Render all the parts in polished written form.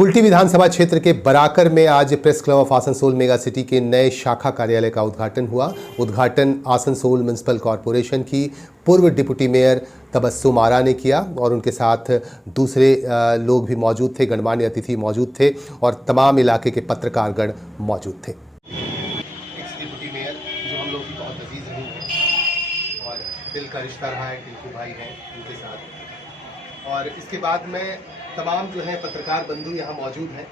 कुल्टी विधानसभा क्षेत्र के बराकर में आज press club of Asansol mega city के नए शाखा कार्यालय का उद्घाटन हुआ। उद्घाटन आसनसोल म्युनिसिपल कॉरपोरेशन की पूर्व डिप्टी मेयर तबस्सुम आरा ने किया और उनके साथ दूसरे लोग भी मौजूद थे, गणमान्य अतिथि मौजूद थे और तमाम इलाके के पत्रकारगण मौजूद थे। डिप्टी मेयर जो हम लोग की बहुत अजीज रही हैं और दिल का रिश्ता रहा है, टिंकू भाई हैं उनके साथ। और इसके बाद में तमाम जो है पत्रकार बंधु यहाँ मौजूद हैं।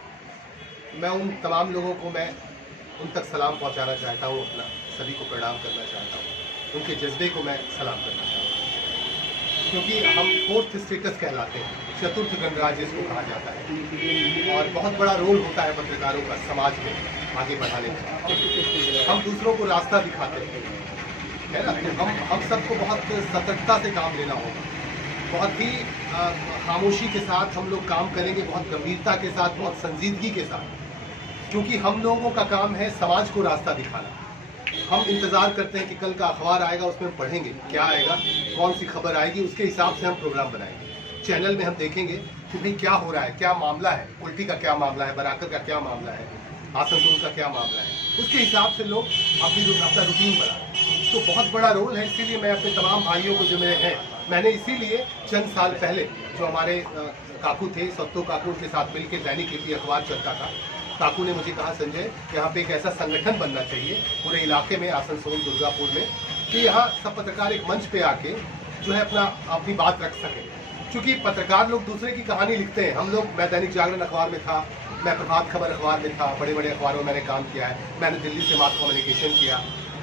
मैं उन तमाम लोगों को उन तक सलाम पहुँचाना चाहता हूँ, अपना सभी को प्रणाम करना चाहता हूँ, उनके जज्बे को मैं सलाम करना चाहता हूँ, क्योंकि हम फोर्थ स्टेटस कहलाते हैं, चतुर्थ गणराज्य इसको कहा जाता है और बहुत बड़ा रोल होता है पत्रकारों का समाज में आगे बढ़ाने में। हम दूसरों को रास्ता दिखाते हैं, है ना। तो हम सबको बहुत सतर्कता से काम लेना होगा, बहुत ही खामोशी के साथ हम लोग काम करेंगे, बहुत गंभीरता के साथ, बहुत संजीदगी के साथ, क्योंकि हम लोगों का काम है समाज को रास्ता दिखाना। हम इंतज़ार करते हैं कि कल का अखबार आएगा, उसमें पढ़ेंगे क्या आएगा, कौन सी खबर आएगी, उसके हिसाब से हम प्रोग्राम बनाएंगे। चैनल में हम देखेंगे कि भाई क्या हो रहा है, क्या मामला है, कुल्टी का क्या मामला है, बराकर का क्या मामला है, आसनसोल का क्या मामला है, उसके हिसाब से लोग अपना रूटीन बनाएं। तो बहुत बड़ा रोल है। इसीलिए मैं अपने तमाम भाइयों को जो मेरे हैं, मैंने इसीलिए चंद साल पहले जो हमारे काकू थे, सत्तो काकू, के साथ मिलकर दैनिक लिपि अखबार चलता था। काकू ने मुझे कहा, संजय यहाँ पे एक ऐसा संगठन बनना चाहिए पूरे इलाके में, आसनसोल दुर्गापुर में, कि यहाँ सब पत्रकार एक मंच पे आके जो है अपनी बात रख सकें। क्योंकि पत्रकार लोग दूसरे की कहानी लिखते हैं। हम लोग, मैं दैनिक जागरण अखबार में था, मैं प्रभात खबर अखबार में था, बड़े बड़े अखबारों में मैंने काम किया है। मैंने दिल्ली से मास कम्युनिकेशन किया,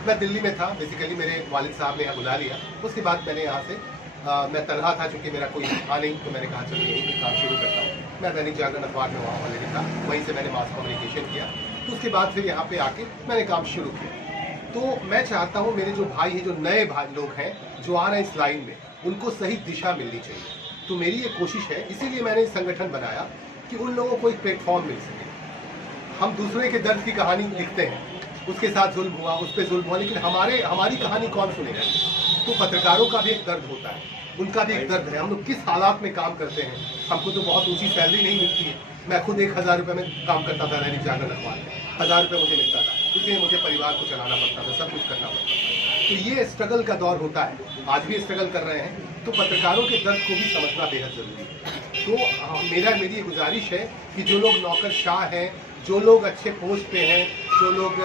मैं दिल्ली में था, बेसिकली मेरे वालिद साहब ने यहाँ बुला लिया। उसके बाद मैंने यहाँ से मैं तनहा था, चूँकि मेरा कोई था नहीं, तो मैंने कहा चलिए यहीं पे काम शुरू करता हूँ। मैं दैनिक जागरण अखबार में वहाँ वाले था, वहीं से मैंने मास कम्युनिकेशन किया। तो उसके बाद फिर यहाँ पे आके मैंने काम शुरू किया। तो मैं चाहता हूँ मेरे जो भाई हैं, जो नए भाई लोग हैं जो आ रहे हैं इस लाइन में, उनको सही दिशा मिलनी चाहिए। तो मेरी ये कोशिश है, इसीलिए मैंने इस संगठन बनाया कि उन लोगों को एक प्लेटफॉर्म मिल सके। हम दूसरे के दर्द की कहानी लिखते हैं, उसके साथ जुल्म हुआ, उस पर जुल्म हुआ, लेकिन हमारी कहानी कौन सुनेगा। तो पत्रकारों का भी एक दर्द होता है, उनका भी एक दर्द है। हम लोग किस हालात में काम करते हैं, हमको तो बहुत ऊंची सैलरी नहीं मिलती है। मैं खुद 1000 रुपये में काम करता था दैनिक जागरण अखबार में, 1000 रुपये मुझे मिलता था, इसलिए मुझे परिवार को चलाना पड़ता था, सब कुछ करना पड़ता था। तो ये स्ट्रगल का दौर होता है, आज भी स्ट्रगल कर रहे हैं। तो पत्रकारों के दर्द को भी समझना बेहद ज़रूरी है। तो मेरी गुजारिश है कि जो लोग नौकरशाह हैं, जो लोग अच्छे पोस्ट पे हैं, जो लोग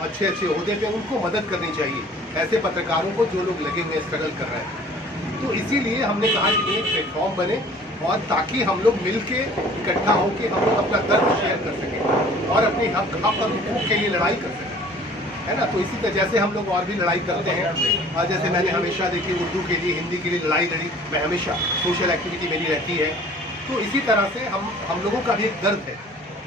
अच्छे ओहदे पे, उनको मदद करनी चाहिए ऐसे पत्रकारों को जो लोग लगे हुए स्ट्रगल कर रहे हैं। तो इसीलिए हमने कहा कि एक प्लेटफॉर्म बने, और ताकि हम लोग मिल के इकट्ठा होकर हम लोग अपना दर्द शेयर कर सकें और अपने हक और हुकूक के लिए लड़ाई कर सकें, है ना। तो इसी तरह जैसे हम लोग और भी लड़ाई करते हैं, जैसे मैंने हमेशा देखी उर्दू के लिए, हिंदी के लिए लड़ाई लड़ी, मैं हमेशा सोशल एक्टिविटी मेरी रहती है। तो इसी तरह से हम लोगों का भी एक दर्द है,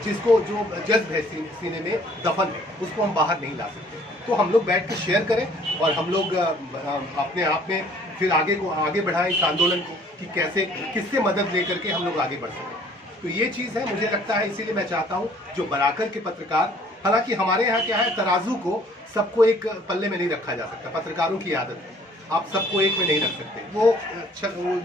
जिसको जो जज्ब है सीने में दफन है, उसको हम बाहर नहीं ला सकते। तो हम लोग बैठ के शेयर करें और हम लोग अपने आप में फिर आगे बढ़ाएं इस आंदोलन को, कि कैसे किससे मदद लेकर के हम लोग आगे बढ़ सकें। तो ये चीज़ है, मुझे लगता है। इसीलिए मैं चाहता हूँ जो बराकर के पत्रकार, हालांकि हमारे यहाँ क्या है, तराजू को सबको एक पल्ले में नहीं रखा जा सकता। पत्रकारों की आदत है, आप सबको एक में नहीं रख सकते, वो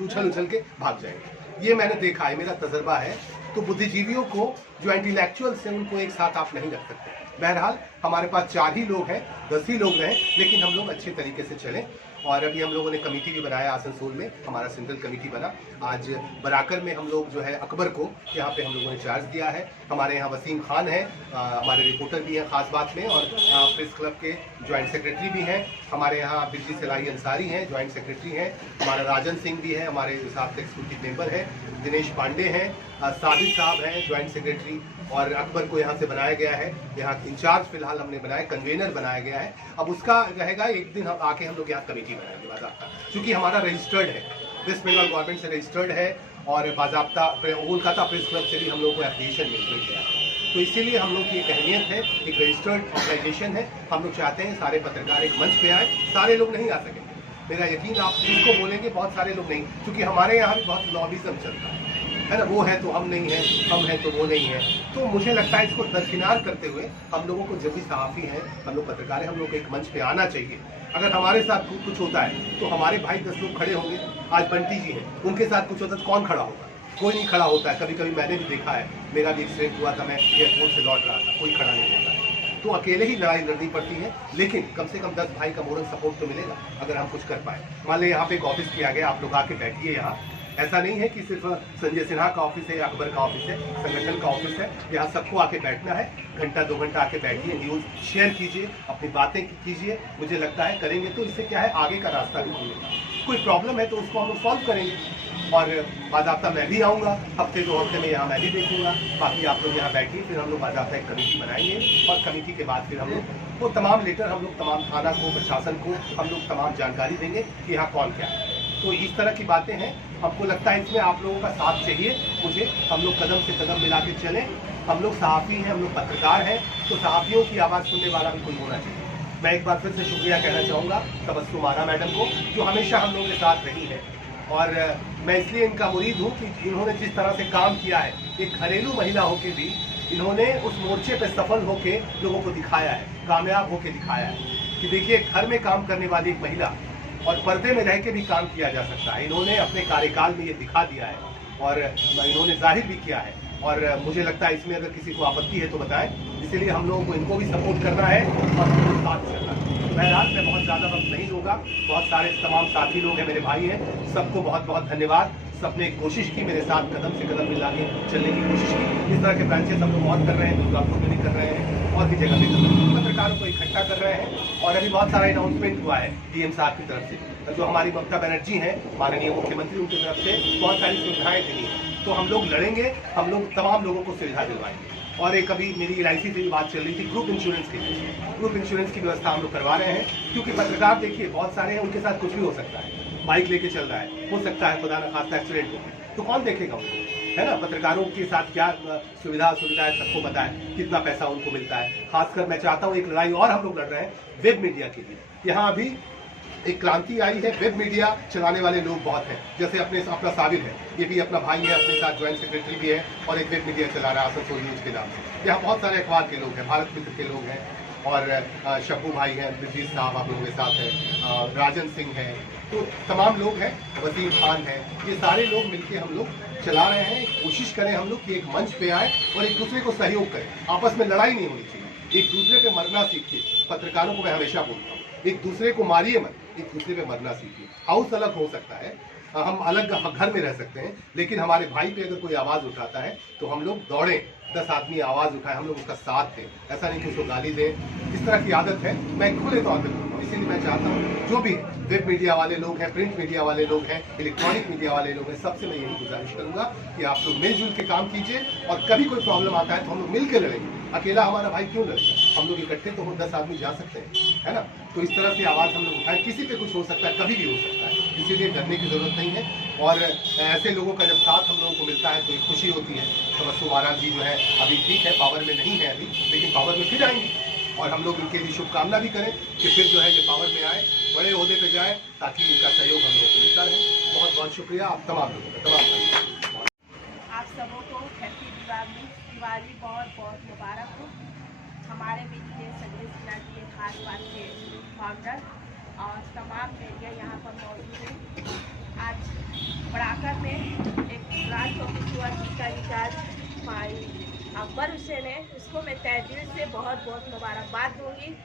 उछल के भाग जाएंगे। ये मैंने देखा है, मेरा तजर्बा है। तो बुद्धिजीवियों को, जो इंटेलेक्चुअल्स हैं, उनको एक साथ आप नहीं रख सकते। बहरहाल हमारे पास 4 ही लोग हैं, 10 ही लोग हैं, लेकिन हम लोग अच्छे तरीके से चलें। और अभी हम लोगों ने कमेटी भी बनाया आसनसोल में, हमारा सेंट्रल कमेटी बना। आज बराकर में हम लोग जो है अकबर को यहाँ पे हम लोगों ने चार्ज दिया है। हमारे यहाँ वसीम खान है, हमारे रिपोर्टर भी हैं खास बात में, और प्रेस क्लब के ज्वाइंट सेक्रेटरी भी हैं। हमारे यहाँ बिजली सलाई अंसारी हैं, ज्वाइंट सेक्रेटरी हैं। हमारा राजन सिंह भी है, हमारे हिसाब से एक्सिक्यूटिव मेंबर है। दिनेश पांडे हैं, सादिक साहब हैं ज्वाइंट सेक्रेटरी, और अकबर को यहाँ से बनाया गया है, यहाँ इंचार्ज फिलहाल हमने बनाया, कन्वेनर बनाया गया है। अब उसका रहेगा एक दिन आके हम लोग यहाँ कमेटी बनाएंगे बाज़ाब्ता, क्योंकि हमारा रजिस्टर्ड है, वेस्ट बंगाल गवर्नमेंट से रजिस्टर्ड है, और बाज़ाब्ता कोलकाता प्रेस क्लब से भी हम लोग को एप्लीकेशन मिल गया है। तो इसीलिए हम लोग की एक अहमियत है, एक रजिस्टर्ड ऑर्गेनाइजेशन है। हम लोग चाहते हैं सारे पत्रकार एक मंच पे आए। सारे लोग नहीं आ सकेंगे, मेरा यकीन, आप जिसको बोलेंगे बहुत सारे लोग नहीं, क्योंकि हमारे यहाँ भी बहुत लॉबिज्म चलता है ना। वो है तो हम नहीं हैं, हम हैं तो वो नहीं है। तो मुझे लगता है इसको दरकिनार करते हुए हम लोगों को, जब भी सहाफ़ी हैं, हम लोग पत्रकार हैं, हम लोग को एक मंच पे आना चाहिए। अगर हमारे साथ कुछ होता है तो हमारे भाई 10 लोग खड़े होंगे। आज बंटी जी हैं, उनके साथ कुछ होता है तो कौन खड़ा होगा? कोई नहीं खड़ा होता है। कभी कभी मैंने भी देखा है, मेरा भी एक्सीडेंट हुआ था, मैं एयरपोर्ट से लौट रहा था, कोई खड़ा नहीं होता है। तो अकेले ही लड़ाई लड़नी पड़ती है, लेकिन कम से कम 10 भाई का मोरल सपोर्ट तो मिलेगा अगर हम कुछ कर पाए। मान लें यहाँ पे एक ऑफिस किया गया, आप लोग आके बैठिए यहाँ। ऐसा नहीं है कि सिर्फ संजय सिन्हा का ऑफिस है या अकबर का ऑफिस है, संगठन का ऑफिस है। यहाँ सबको आके बैठना है, घंटा 2 घंटा आके बैठिए, न्यूज़ शेयर कीजिए, अपनी बातें कीजिए। मुझे लगता है करेंगे तो इससे क्या है, आगे का रास्ता भी खुलेगा। कोई प्रॉब्लम है तो उसको हम लोग सॉल्व करेंगे। और बाज़ाब्ता मैं भी आऊँगा, हफ्ते 2 हफ्ते में यहाँ मैं भी देखूँगा। बाकी आप लोग यहाँ बैठिए, फिर हम लोग बाज़ाब्ता एक कमेटी बनाएंगे और कमेटी के बाद फिर हम लोग वो तमाम लेटर हम लोग तमाम थाना को, प्रशासन को हम लोग तमाम जानकारी देंगे कि यहाँ कौन क्या है। तो इस तरह की बातें हैं। हमको लगता है इसमें आप लोगों का साथ चाहिए मुझे। हम लोग कदम से कदम मिला के चलें। हम लोग सहाफ़ी हैं, हम लोग पत्रकार हैं, तो सहाफ़ियों की आवाज़ सुनने वाला भी कोई होना चाहिए। मैं एक बार फिर से शुक्रिया कहना चाहूँगा तबस्सुम आरा मैडम को, जो हमेशा हम लोगों के साथ रही है। और मैं इसलिए इनका मुरीद हूँ कि इन्होंने जिस तरह से काम किया है, एक घरेलू महिला होकर भी इन्होंने उस मोर्चे पर सफल होकर लोगों को दिखाया है, कामयाब होकर दिखाया है कि देखिए घर में काम करने वाली एक महिला और पर्दे में रह के भी काम किया जा सकता है। इन्होंने अपने कार्यकाल में ये दिखा दिया है और इन्होंने जाहिर भी किया है। और मुझे लगता है इसमें अगर किसी को आपत्ति है तो बताएं। इसीलिए हम लोगों को इनको भी सपोर्ट करना है और उनको साथ चलना है। बहरहाल मैं बहुत ज़्यादा वक्त नहीं लूँगा, बहुत सारे तमाम साथी लोग हैं, मेरे भाई हैं, सबको बहुत बहुत धन्यवाद। सबने कोशिश की मेरे साथ कदम से कदम मिला के चलने की कोशिश की। इस तरह के ब्रांचेस हम लोग बहुत कर रहे हैं, दुर्गापुर में भी कर रहे हैं और भी जगह भी कर रहे हैं। पत्रकारों को इकट्ठा कर रहे हैं और अभी बहुत सारा अनाउंसमेंट हुआ है डीएम साहब की तरफ से, जो हमारी ममता बनर्जी हैं, माननीय मुख्यमंत्री, उनकी तरफ से बहुत सारी सुविधाएं दी हैं। तो हम लोग लड़ेंगे, हम लोग तमाम लोगों को सुविधा दिलवाएंगे। और एक अभी मेरी LIC से भी बात चल रही थी, ग्रुप इंश्योरेंस की। ग्रुप इंश्योरेंस की व्यवस्था हम लोग करवा रहे हैं, क्योंकि पत्रकार देखिए बहुत सारे हैं, उनके साथ कुछ भी हो सकता है। बाइक लेके चल रहा है, हो सकता है खुदा न खास्ता एक्सीडेंट हो, तो कौन देखेगा उनको, है ना। पत्रकारों के साथ क्या सुविधा है सबको पता है, कितना पैसा उनको मिलता है। खासकर मैं चाहता हूँ एक लड़ाई और हम लोग लड़ रहे हैं वेब मीडिया के लिए। यहाँ अभी एक क्रांति आई है, वेब मीडिया चलाने वाले लोग बहुत हैं। जैसे अपना साबिर है, ये भी अपना भाई है, अपने साथ ज्वाइंट सेक्रेटरी भी है और एक वेब मीडिया चला रहा है आसनसोल न्यूज़ के नाम से। यहाँ बहुत सारे अखबार के लोग हैं, भारत मित्र के लोग हैं और शब्बू भाई हैं, ब्रिजेश साहब आप लोगों के साथ हैं, राजन सिंह हैं, तो तमाम लोग हैं, वसीम खान है। ये सारे लोग मिलके हम लोग चला रहे हैं। कोशिश करें हम लोग कि एक मंच पे आए और एक दूसरे को सहयोग करें। आपस में लड़ाई नहीं होनी चाहिए, एक दूसरे पे मरना सीखिए। पत्रकारों को मैं हमेशा बोलता हूँ, एक दूसरे को मारिए मत, एक दूसरे पे मरना सीखिए। हाउस अलग हो सकता है, हम अलग घर में रह सकते हैं, लेकिन हमारे भाई पे अगर कोई आवाज़ उठाता है तो हम लोग दौड़ें, 10 आदमी आवाज़ उठाए, हम लोग उसका साथ दें। ऐसा नहीं कि उसको गाली दें। इस तरह की आदत है, मैं खुले तौर पर बोलता हूँ। इसीलिए मैं चाहता हूँ जो भी वेब मीडिया वाले लोग हैं, प्रिंट मीडिया वाले लोग हैं, इलेक्ट्रॉनिक मीडिया वाले लोग हैं, सबसे मैं यही गुजारिश करूँगा कि आप लोग मिलजुल के काम कीजिए। और कभी कोई प्रॉब्लम आता है तो हम लोग मिल के लड़ेंगे। अकेला हमारा भाई क्यों लड़ेगा, हम लोग इकट्ठे तो हम 10 आदमी जा सकते हैं, है ना। तो इस तरह से आवाज़ हम लोग उठाएं। किसी पे कुछ हो सकता है, कभी भी हो सकता है, इसीलिए डरने की ज़रूरत नहीं है। और ऐसे लोगों का जब साथ हम लोगों को मिलता है तो एक खुशी होती है। तबस्सुम आरा जी जो है अभी ठीक है, पावर में नहीं है अभी, लेकिन पावर में फिर आएंगे और हम लोग इनके लिए शुभकामना भी करें कि फिर जो है ये पावर में आए, बड़े ओहदे पे जाए, ताकि इनका सहयोग हम लोगों को मिलता रहे। बहुत बहुत शुक्रिया आप तमाम लोगों का, तमाम आप सबों को हैप्पी दिवाली बहुत बहुत मुबारक हो। हमारे बीच के संजय सिन्हा जी एक खास बात के फाउंडर और तमाम मीडिया यहाँ पर मौजूद है। आज बड़ाकर में एक ब्रांच ऑफिस हुआ जिसका इंचार्ज भाई अकबर हुसैन है, उसको मैं तहे दिल से बहुत बहुत मुबारकबाद दूँगी।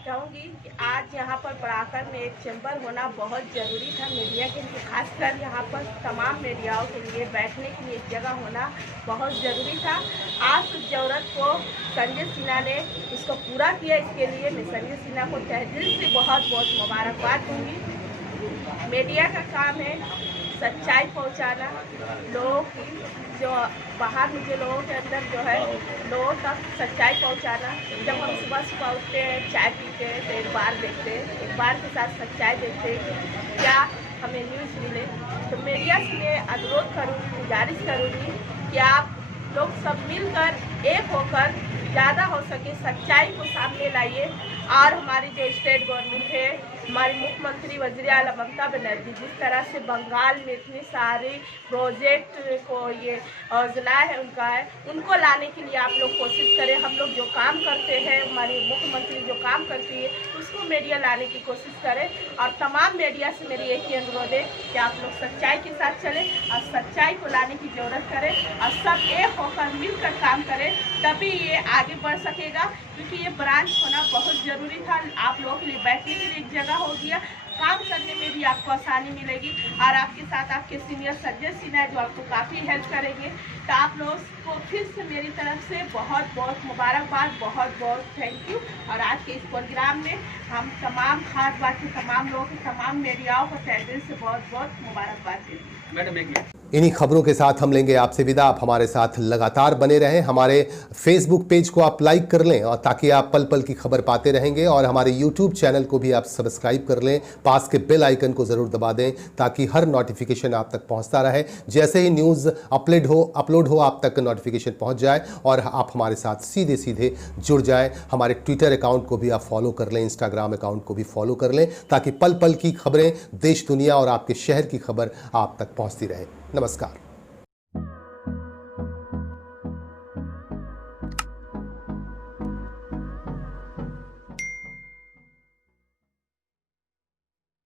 कहूँगी कि आज यहाँ पर बड़ाकर में एक चैम्बर होना बहुत ज़रूरी था मीडिया के लिए, खासकर यहाँ पर तमाम मीडियाओं के लिए बैठने के लिए एक जगह होना बहुत ज़रूरी था। आज उस ज़रूरत को संजय सिन्हा ने उसको पूरा किया। इसके लिए मैं संजय सिन्हा को तहे दिल से बहुत बहुत मुबारकबाद दूँगी। मीडिया का काम है सच्चाई पहुंचाना, लोगों की जो बाहर मुझे लोगों के अंदर जो है लोगों तक सच्चाई पहुंचाना। जब हम सुबह सुबह उठते हैं, चाय पीते हैं तो एक बार देखते हैं, एक बार के साथ सच्चाई देखते हैं कि क्या हमें न्यूज़ मिले। तो मीडिया से मैं अनुरोध करूँगी, गुजारिश करूँगी कि आप लोग सब मिलकर एक होकर ज़्यादा हो सके सच्चाई को सामने लाइए। और हमारी जो स्टेट गवर्नमेंट है हमारे मुख्यमंत्री वज़ीर आला ममता बनर्जी जिस तरह से बंगाल में इतनी सारी प्रोजेक्ट को ये योजना है उनको लाने के लिए आप लोग कोशिश करें। हम लोग जो काम करते हैं, हमारी मुख्यमंत्री जो काम करती है उसको मीडिया लाने की कोशिश करें। और तमाम मीडिया से मेरी एक ही अनुरोध है कि आप लोग सच्चाई के साथ चलें और सच्चाई को लाने की ज़रूरत करें और सब एक होकर मिलकर काम करें, तभी ये आगे बढ़ सकेगा। क्योंकि ये ब्रांच होना बहुत ज़रूरी था। आप लोगों के लिए बैठने के लिए एक जगह हो गया, काम करने में भी आपको आसानी मिलेगी और आपके साथ आपके सीनियर संजय सिन्हा जो आपको काफ़ी हेल्प करेंगे। तो आप लोगों को फिर से मेरी तरफ से बहुत बहुत मुबारकबाद, बहुत बहुत थैंक यू। और आज के इस प्रोग्राम में हम तमाम खास बात के तमाम लोगों को, तमाम मीडियाओं को तहे दिल से बहुत बहुत मुबारकबाद देती हूँ। मैडम एक मिनट। इन्हीं खबरों के साथ हम लेंगे आपसे विदा। आप हमारे साथ लगातार बने रहें। हमारे फेसबुक पेज को आप लाइक कर लें और ताकि आप पल पल की खबर पाते रहेंगे, और हमारे यूट्यूब चैनल को भी आप सब्सक्राइब कर लें। पास के बेल आइकन को ज़रूर दबा दें ताकि हर नोटिफिकेशन आप तक पहुंचता रहे। जैसे ही न्यूज़ अपलोड हो आप तक नोटिफिकेशन पहुंच जाए और आप हमारे साथ सीधे सीधे जुड़ जाएं। हमारे ट्विटर अकाउंट को भी आप फॉलो कर लें, इंस्टाग्राम अकाउंट को भी फॉलो कर लें, ताकि पल पल की खबरें, देश दुनिया और आपके शहर की खबर आप तक पहुंचती रहे। नमस्कार।